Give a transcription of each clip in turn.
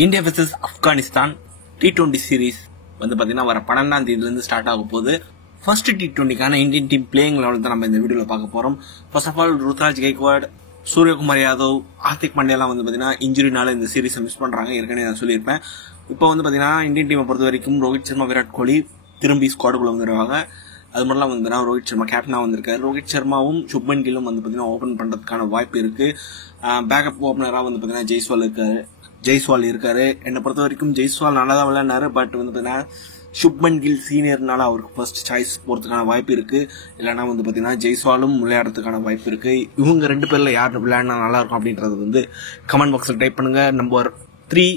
India versus Afghanistan T20 series வந்து பாத்தீங்கன்னா வர 12ஆம் தேதியிலிருந்து ஸ்டார்ட் ஆக போகுது. ஃபர்ஸ்ட் T20க்கான இந்தியன் டீம் பிளேயிங் லெவல் தான் நம்ம இந்த வீடியோல பார்க்க போறோம். First of all Ruturaj Gaikwad, Suryakumar Yadav, Hardik பாண்டியாலாம் வந்து பாத்தீங்கன்னா இன்ஜுரினால இந்த சீரீஸை மிஸ் பண்றாங்க. ஏற்கனவே நான் சொல்லியிருப்பேன். இப்போ வந்து பாத்தீங்கன்னா இந்தியன் டீமை பொறுத்த வரைக்கும் ரோஹித் சர்மா, விராட் கோலி திரும்பி ஸ்குவாடுக்குள்ள வந்துருவாங்க. அது மட்டும் இல்லாம வந்து ரோஹித் சர்மா கேப்டனா வந்திருக்காரு. ரோஹித் சர்மாவும் சுப்மன் கில்லும் வந்து பாத்தீங்கன்னா ஓபன் பண்றதுக்கான வாய்ப்பு இருக்கு. பேக்கப் ஓபனரா வந்து பாத்தீங்கன்னா ஜெய்ஸ்வால் இருக்காரு. என்னை பொறுத்த வரைக்கும் ஜெய்ஸ்வால் நல்லா தான் விளையாடினாரு. பட் வந்து பாத்தீங்கன்னா சுப்மன் கில் சீனியர்னால அவருக்கு ஃபர்ஸ்ட் சாய்ஸ் போறதுக்கான வாய்ப்பு இருக்கு. இல்லைன்னா வந்து பாத்தீங்கன்னா ஜெய்ஸ்வாலும் விளையாடுறதுக்கான வாய்ப்பு இருக்கு. இவங்க ரெண்டு பேர்ல யார் விளையாடினா நல்லா இருக்கும் அப்படின்றது வந்து கமெண்ட் பாக்ஸ்ல டைப் பண்ணுங்க. நம்பர் 3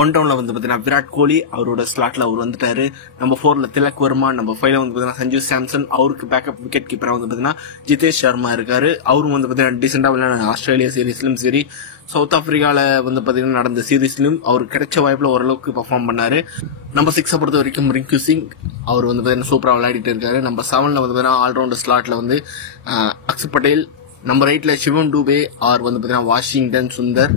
1 டவுன்ல வந்து பாத்தீங்கன்னா விராட் கோலி அவரோட ஸ்லாட்ல அவர் வந்துட்டாரு. நம்பர் 4ல திலக் வர்மா, நம்பர் 5ல வந்து பாத்தீங்கன்னா சஞ்சு சாம்சன், அவருக்கு பேக்கப் விக்கெட் கீப்பரா வந்து பாத்தீங்கன்னா ஜிதேஷ் சர்மா இருக்காரு. அவரும் வந்து பாத்தீங்கன்னா டீசெண்டா விளையாட ஆஸ்திரேலியா சீரீஸ்லயும் சரி, சவுத் ஆப்பிரிக்கால வந்து பாத்தீங்கன்னா நடந்த சீரீஸ்லயும் அவருக்கு கிடைச்ச வாய்ப்புல ஓரளவுக்கு பெர்ஃபார்ம் பண்ணாரு. நம்பர் 6 பொறுத்த வரைக்கும் ரிங்கு சிங், அவர் வந்து பாத்தீங்கன்னா சூப்பரா விளையாடிட்டு இருக்காரு. நம்பர் 7ல வந்து பாத்தீங்கன்னா ஆல்ரவுண்டர் ஸ்லாட்ல வந்து அக்ஷர் பட்டேல், நம்பர் 8ல சிவம் டூபே, அவர் வந்து பாத்தீங்கன்னா வாஷிங்டன் சுந்தர்,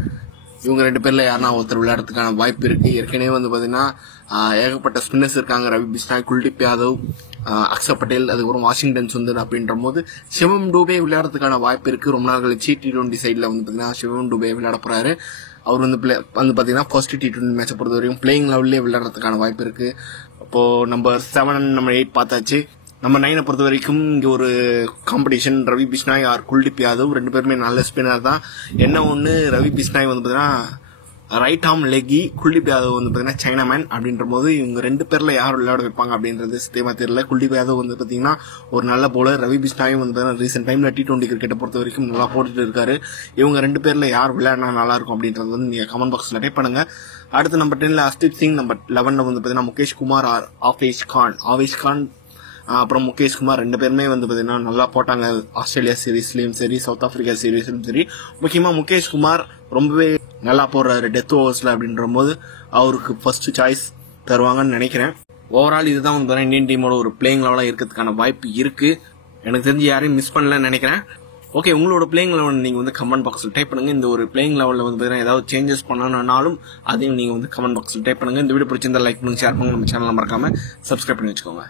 இவங்க ரெண்டு பேர்ல யாருன்னா ஒருத்தர் விளையாடுறதுக்கான வாய்ப்பு இருக்கு. ஏற்கனவே வந்து பாத்தீங்கன்னா ஏகப்பட்ட ஸ்பின்னர்ஸ் இருக்காங்க. ரவி பிஷ்னாய், குல்தீப் யாதவ், அக்ஷர் பட்டேல், அதுக்கப்புறம் வாஷிங்டன் சுந்தர். அப்படின்ற போது சிவம் டூபே விளையாடுறதுக்கான வாய்ப்பு இருக்கு. ரொம்ப நாள் கழிச்சு T20 சைட்ல வந்து பாத்தீங்கன்னா சிவம் டூபே விளையாட போறாரு. அவர் வந்து பாத்தீங்கன்னா ஃபர்ஸ்ட் T20 மேட்சை பொறுத்த வரைக்கும் பிளேயிங் லெவல்லே விளையாடுறதுக்கான வாய்ப்பு இருக்கு. அப்போ நம்பர் 7 நம்பர் 8 பார்த்தாச்சு. நம்ம 9 பொறுத்த வரைக்கும் இங்க ஒரு காம்படிஷன். ரவி பிஷ்னாய் ஆர் குல்தீப் யாதவ், ரெண்டு பேருமே நல்ல ஸ்பின்னர் தான். என்ன ஒண்ணு, ரவி பிஷ்னாய் வந்து பாத்தீங்கன்னா right arm Leckie, Kuldeep Yadav வந்து பாத்தீங்கன்னா சைனா மேன். அப்படின்ற போது இவங்க ரெண்டு பேர்ல யார் விளையாட வைப்பாங்க அப்படின்றது சத்தியமா தெரியல. குல்தீப் யாதவ் வந்து பாத்தீங்கன்னா ஒரு நல்ல போலர். ரவி பிஷ்னாயும் வந்து பாத்தீங்கன்னா ரீசென்ட் டைம்ல T20 கிரிக்கெட்டை பொறுத்த வரைக்கும் நல்லா போட்டுட்டு இருக்காரு. இவங்க ரெண்டு பேர்ல யார் விளையாடினா நல்லா இருக்கும் அப்படின்றது வந்து நீங்க கமெண்ட் பாக்ஸ்ல டைப் பண்ணுங்க. அடுத்து நம்பர் 10ல அஸ்தீப் சிங், நம்பர் 11ல வந்து பாத்தீங்கன்னா முகேஷ் குமார் ஆர் ஆவேஷ் கான், அப்புறம் முகேஷ் குமார், ரெண்டு பேருமே வந்து பாத்தீங்கன்னா நல்லா போட்டாங்க. ஆஸ்திரேலியா சீரீஸ்லயும் சரி, சவுத் ஆப்பிரிக்கா சீரீஸ்லயும் சரி. முக்கியமா முகேஷ் குமார் ரொம்பவே நல்லா போடுறாரு டெத் ஓவர்ஸ்ல. அப்படின்ற போது அவருக்கு ஃபர்ஸ்ட் சாய்ஸ் தருவாங்கன்னு நினைக்கிறேன். ஓவரால் இதுதான் வந்து இந்தியன் டீமோட ஒரு பிளேயிங் லெவலா இருக்கிறதுக்கான வாய்ப்பு இருக்கு. எனக்கு தெரிஞ்சு யாரையும் மிஸ் பண்ணலன்னு நினைக்கிறேன். ஓகே, உங்களோட பிளேயிங் லெவல் நீங்க வந்து கமெண்ட் பாக்ஸ்ல டைப் பண்ணுங்க. இந்த ஒரு பிளேயிங் லெவல்ல வந்து பாத்தீங்கன்னா ஏதாவது சேஞ்சஸ் பண்ணணும்னாலும் அதையும் நீங்க வந்து கமெண்ட் பாக்ஸ்ல டைப் பண்ணுங்க. இந்த வீடியோ பிடிச்சிருந்தா லைக் பண்ணுங்க, ஷேர் பண்ணுங்க. நம்ம சேனலை மறக்காம சப்ஸ்கிரைப் பண்ணி வச்சுக்கோங்க.